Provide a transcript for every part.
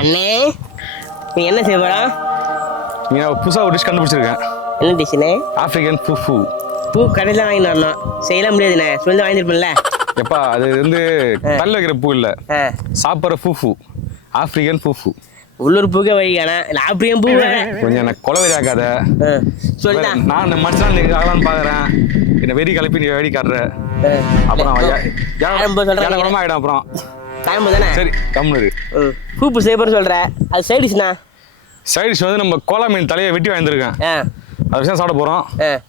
அண்ணே நீ என்ன செய்ய போறா? நீ புதுசாக ஒரு டிஷ் கண்டுபிடிச்சிருக்கேன். என்ன டிஷ்ஷுண்ணே? ஆஃப்ரிக்கன் ஃபூஃபு. பூ கடையில் தான் வாங்கி வரணும். செய்யலாம் முடியாதுண்ணே, சொல்லி வாங்கிருப்பேன்ல. எப்பா அது தள்ள வைக்கிற பூ இல்லை, ஆ சாப்பிட்ற ஃபூஃபு. ஆஃப்ரிக்கன் ஃபூஃபு. உள்ளூர் பூக்கே வைக்கானே, இல்லை ஆப்பிரிக்கன் பூ கொஞ்சம் எனக்கு கொலை ஆகாத. சொல்லிதான் நான் அந்த மனுஷன் நீங்கள் ஆகலான்னு பார்க்குறேன். என்னை வெறி கலப்பி நீ வெடி காட்டுற. அப்புறம் குழம்பு ஆகிடும். அப்புறம் டைம் தானே. சரி கம்முனு. பூப்பு செய்ய போகிற சொல்கிற, அது சைடிஷ்ண்ணா. சைடிஷ் நம்ம கோலா மீன் தலையை வெட்டி வாங்கியிருக்கேன். அது விஷயம் சாப்பிட போகிறோம்.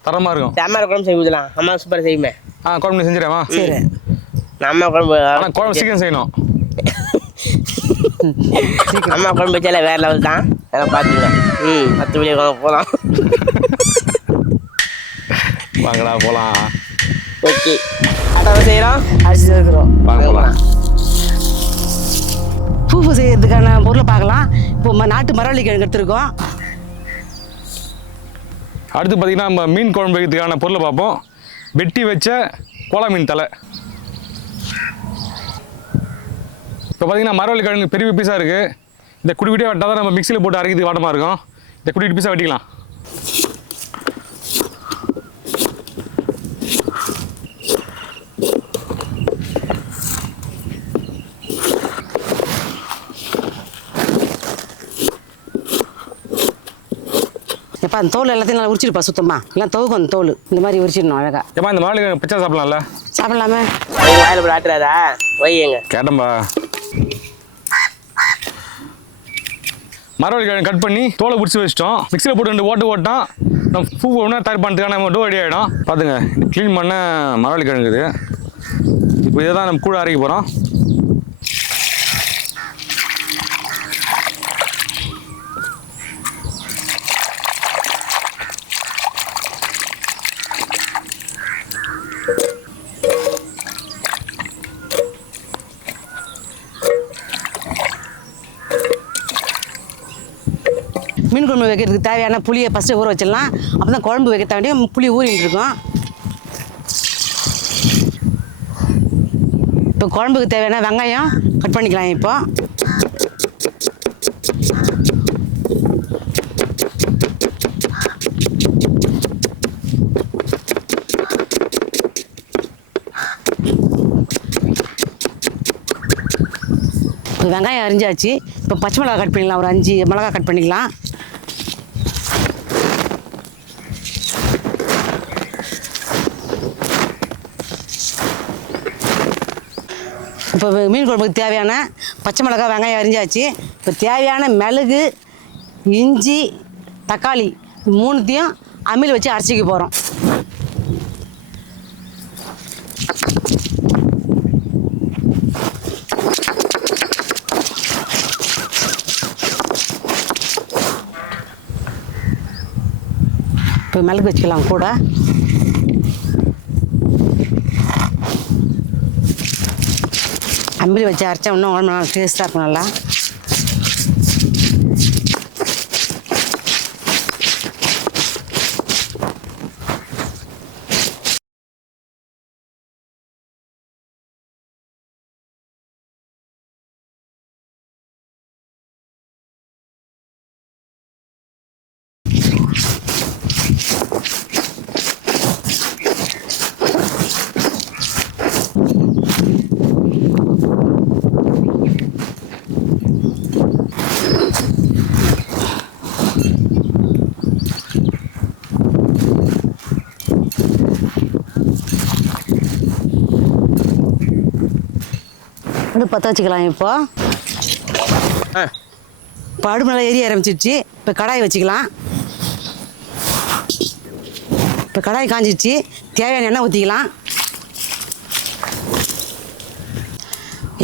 தரமாக இருக்கும். அம்மா குழம்பு செய்ய போதலாம். அம்மா சூப்பராக செய்யுமே. குழம்பு செஞ்சிடவா? சரி. நம்ம குழம்பு ஆனால் குழம்பு சீக்கிரம் செய்யணும். அம்மா குழம்பு வச்சால வேற லெவல் தான். அதெல்லாம் பார்த்துங்க. பத்து மணி போகலாம். வாங்கடா போகலாம். ஓகே அதான் செய்கிறோம். அரிசி சேர்க்குறோம். வாங்க போகலாம். பூப்பு செய்யறதுக்கான பொருளை பார்க்கலாம். இப்போ நாட்டு மரவள்ளி கிழங்கு எடுத்துருக்கோம். அடுத்து பார்த்தீங்கன்னா நம்ம மீன் குழம்பு வைக்கிறதுக்கான பொருளை பார்ப்போம். வெட்டி வச்ச கோலா மீன் தலை. இப்போ பார்த்தீங்கன்னா மரவள்ளி கிழங்கு பெரிய பீஸாக இருக்குது. இந்த குடி குட்டியாக வெட்டால் தான் நம்ம மிக்சியில் போட்டு அரைக்கிறதுக்கு வாட்டமாக இருக்கும். இந்த குடி குட்டி பீஸாக வெட்டிக்கலாம். இப்போ அந்த தோல் எல்லாத்தையும் நல்லா உரிச்சிருப்பா சுத்தமாக. எல்லாம் துவக்கும் அந்த தோல். இந்த மாதிரி உரிச்சிடணும் அழகாக. ஏப்பா இந்த மரவள்ளி கிழங்கு பச்சை சாப்பிடலாம்ல? சாப்பிடலாமே. வாயில் போய் ஆட்டுறாரா? வையங்க கேட்டம்பா. மரவள்ளி கிழங்கு கட் பண்ணி தோலை பிடிச்சி வச்சிட்டோம். மிக்சியில் போட்டு 2 ஓட்டு ஓட்டோம். நம்ம பூ ஒன்றா தயார் பண்ணுறதுக்கான நம்ம டோ ரெடி ஆகிடும். பார்த்துங்க, க்ளீன் பண்ண மரவள்ளி கிழங்கு இது. இப்போ இதை தான் நம்ம கூட அரைக்க போகிறோம். மீன் குழம்பு வைக்கிறதுக்கு தேவையான புளியை ஃபஸ்ட்டு ஊற வச்சிடலாம். அப்போ தான் குழம்பு வைக்க தேவையான புளி ஊறிட்டு இருக்கும். இப்போ குழம்புக்கு தேவையான வெங்காயம் கட் பண்ணிக்கலாம். இப்போ வெங்காயம் அரிஞ்சாச்சு. இப்போ பச்சை மிளகா கட் பண்ணிக்கலாம். ஒரு 5 மிளகா கட் பண்ணிக்கலாம். இப்போ மீன் குழம்புக்கு தேவையான பச்சை மிளகா வெங்காயம் அரிஞ்சாச்சு. இப்போ தேவையான மிளகு, இஞ்சி, தக்காளி 3த்தையும் அம்மியில் வச்சு அரைச்சிக்க போகிறோம். இப்போ மிளகு வச்சுக்கலாம் கூட. அம்பி வச்சு அரைச்சா இன்னும் உடம்பு நல்லா டேஸ்ட்டாக இருக்கும். நல்லா பற்ற வச்சுக்கலாம். இப்போ அடுப்பு நல்லா எரிய ஆரம்பிச்சிடுச்சு. இப்போ கடாய் வச்சுக்கலாம். இப்போ கடாய் காஞ்சிடுச்சு. தேவையான எண்ணெய் ஊற்றிக்கலாம்.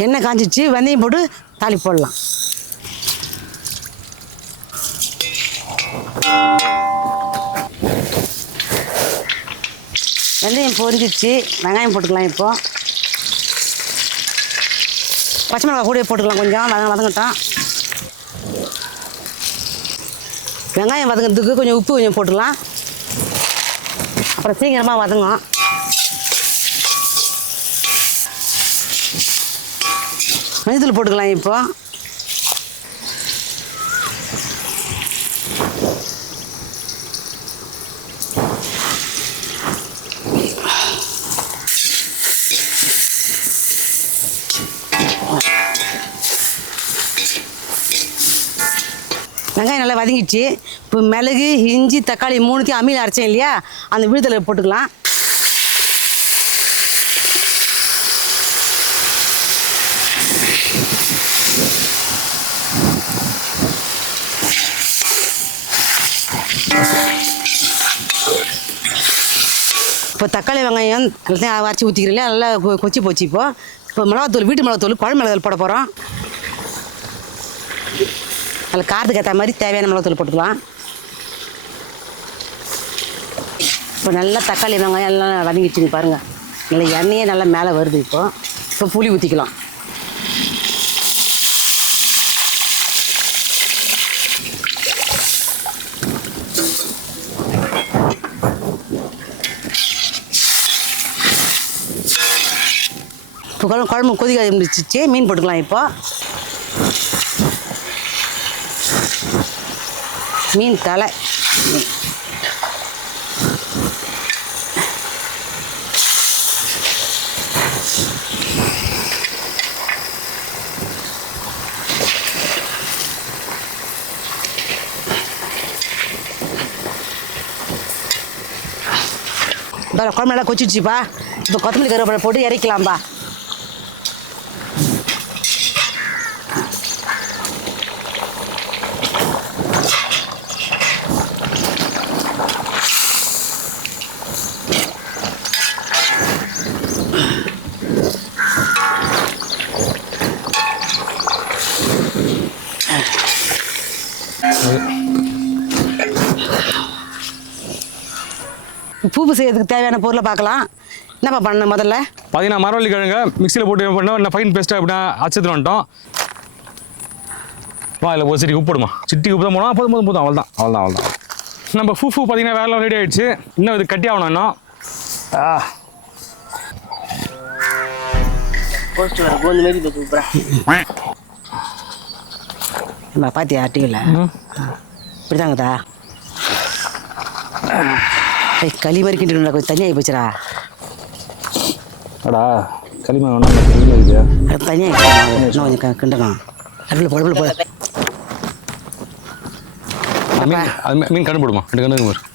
எண்ணெய் காஞ்சிடுச்சு. வெந்தயம் போட்டு தாளி போடலாம். வெந்தயம் பொரிஞ்சிடுச்சு. வெங்காயம் போட்டுக்கலாம். இப்போ பச்சை மிளகா கூட போட்டுக்கலாம். கொஞ்சம் வதங்கட்டும். வெங்காயம் வதங்கிறதுக்கு கொஞ்சம் உப்பு கொஞ்சம் போட்டுக்கலாம். அப்புறம் சீக்கிரமாக வதங்கும். மஞ்சள் போட்டுக்கலாம். இப்போ வெங்காயம் நல்லா வதங்கிடுச்சு. இப்போ மிளகு இஞ்சி தக்காளி மூணுத்தையும் அம்மியில் அரைச்சேன் இல்லையா, அந்த விழுதலை போட்டுக்கலாம். இப்போ தக்காளி வெங்காயம் எல்லாத்தையும் அரைச்சி ஊற்றிக்கிறீங்களா, நல்லா கொச்சி போச்சு. இப்போ மிளகாத்தூள், வீட்டு மிளகாத்தூள், குழம்பு மிளகாத்தூள் போட போகிறோம். அதில் காரத்துக்கு ஏற்ற மாதிரி தேவையான மிளகாத்தூள் போட்டுக்கலாம். இப்போ நல்லா தக்காளி வெங்காயம் எல்லாம் வதங்கிடுச்சுங்க பாருங்கள். நல்லா எண்ணெயே நல்லா மேலே வருது. இப்போ புளி ஊற்றிக்கலாம். இப்போ குழம்பு கொதிக்க ஆரம்பிச்சிச்சு. மீன் போட்டுக்கலாம். இப்போ மீன் தலை, குழம்பு நல்லா கொச்சிடுச்சுப்பா. இப்போ கொத்தமல்லி கருவேப்பிலை போட்டு இறக்கலாம்பா. பூப்பு செய்யறதுக்கு தேவையான பொருளை பார்க்கலாம். என்னப்பா பண்ண முதல்ல பார்த்தீங்கன்னா மரவள்ளி கிழங்க மிக்சியில் போட்டு பண்ண ஃபைன் பேஸ்ட்டாக அப்படின்னா அரைச்சிட்டு வந்துட்டோம். வா இல்லை ஒரு சிட்டி உப்பு போடுமா, சிட்டி உப்பு தான் போனால் போதும் அவ்வளோதான். நம்ம ஃபூ பார்த்தீங்கன்னா வேலை ரெடி ஆகிடுச்சு. இன்னும் இது கட்டி ஆகணும். இன்னும் பாத்தியா ஆட்டிக்கல இப்படிதாங்கதா களி மாதிரி கிண்டிடா, கொஞ்சம் தனியாகி போச்சுடா. அடா களிமா வேணாம், தனியாக கொஞ்சம் கிண்டணும். அடுப்பில் போட மீன் கண்ணு போடுமா, 2 கண்ணு வரும்.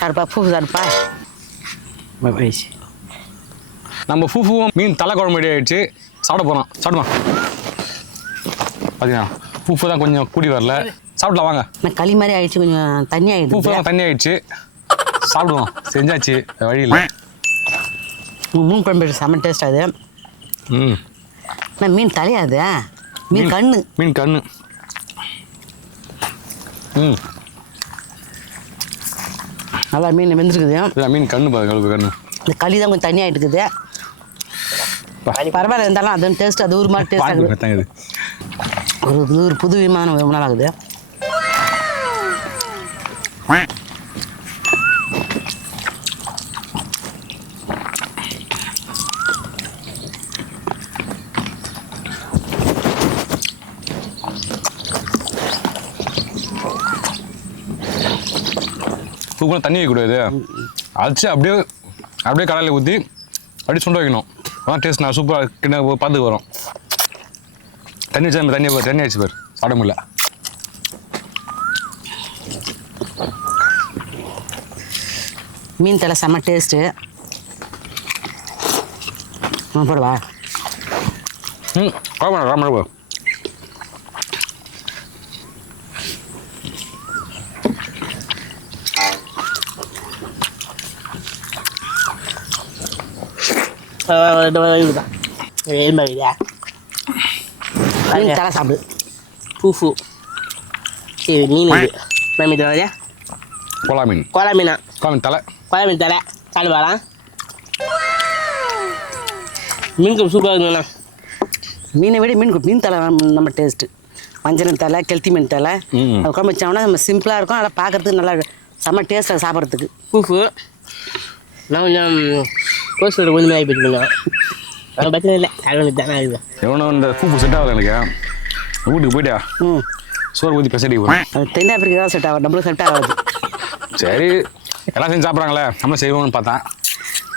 சார்ப்பா பூ சார்ப்பா. நம்ம பூவும் மீன் தலை குழம்பு ரெடி ஆகிடுச்சு. சாப்பிட போகிறோம். சாப்பிடுமா பார்த்தீங்கன்னா பூ தான் கொஞ்சம் கூடி வரல. சாப்பிடலாம் வாங்க. களி மாதிரி ஆயிடுச்சு, கொஞ்சம் தண்ணி ஆகிடுச்சு. பூ தான் தண்ணி ஆகிடுச்சு. சாப்பிடுவோம், செஞ்சாச்சு, வழியில். மீன் குழம்பு செம்ம டேஸ்ட். அது மீன் தலையாது, மீன் கண்ணு. நல்லா மீன் வெந்துருக்குது. மீன் கண்ணு பாருங்க, கண்ணு. இந்த களி தான் கொஞ்சம் தண்ணி ஆகிட்டு இருக்குது. பரவாயில்ல இருந்தாலும் அது டேஸ்ட், அது ஒரு மாதிரி டேஸ்ட் ஆகுது. ஒரு புது விமானம் ரொம்ப நாள் ஆகுது. பூக்குள்ள தண்ணி வைக்கக்கூடாது, அரைச்சி அப்படியே கடாயில் ஊற்றி அப்படியே சுண்ட வைக்கணும். அதான் டேஸ்ட் நான் சூப்பராக கிட்ட பார்த்துக்கு வரும். தண்ணி வச்சு தண்ணி ஆச்சு பேர் சாப்பிட முடியல. மீன் தலை செம்ம டேஸ்ட்டு. போடுவா. ராம மீன் தலை சாப்பிடு. பூ மீன் இது கோலா மீன் தலை சாப்பிடு வரலாம். மீன் சூப்பராக இருக்குண்ணா. மீனை விட மீன் தலை நம்ம டேஸ்ட்டு. மஞ்சள் தலை, கெளுத்தி மீன் தலை அது குழம்பு வச்சோம்னா நம்ம சிம்பிளாக இருக்கும். அதை பார்க்குறதுக்கு நல்லா செம்ம டேஸ்ட்டாக சாப்பிட்றதுக்கு. பூ நான் கொஞ்சம் கோஸ்டோட கொஞ்சம் ஆகி போச்சுக்கோங்க. அது பிரச்சனை இல்லை, அது தானே ஆகுது. எவ்வளோ இந்த பூ செட் ஆகுது எனக்கு. வீட்டுக்கு போயிட்டா சோறு ஊற்றி பெசடி போகிறேன். அது தென்னாப்பிரிக்கா தான் செட் ஆகும், நம்மளுக்கு செட் ஆகாது. சரி எல்லாம் செஞ்சு சாப்பிட்றாங்களே, நம்ம செய்வோம்னு பார்த்தேன்.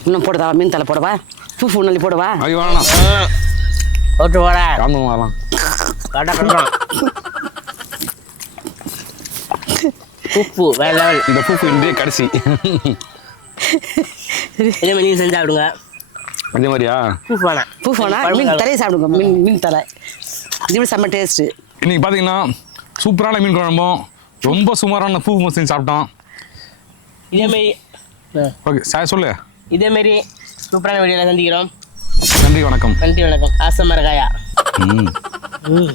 இன்னும் போடுதா மீன் தலை போடவா? பூ நல்லி போடவா? அது வேணாம். ஓட்டு போட காரணம் வரலாம் கரெக்டாக பண்ணுறோம். உப்பு வேற லெவல். இந்த பூப்பு இன்றே கடைசி. இதே மாதிரி நீங்கள் செஞ்சு சாப்பிடுங்க. அதே மாதிரியா பூப்பு வேணாம். பூஃபானா மீன் தலையை சாப்பிடுங்க. மீன் தலை இது செம்ம டேஸ்ட்டு. இன்னைக்கு பார்த்தீங்கன்னா சூப்பரான மீன் குழம்பும் ரொம்ப சுமாரான பூ மசின் சாப்பிட்டோம். இதேமாரி ஓகே சார் சொல்லு. இதேமாரி சூப்பரான வீடியோவில் சந்திக்கிறோம். நன்றி வணக்கம். நன்றி வணக்கம். ஆசமரகாயா. ம்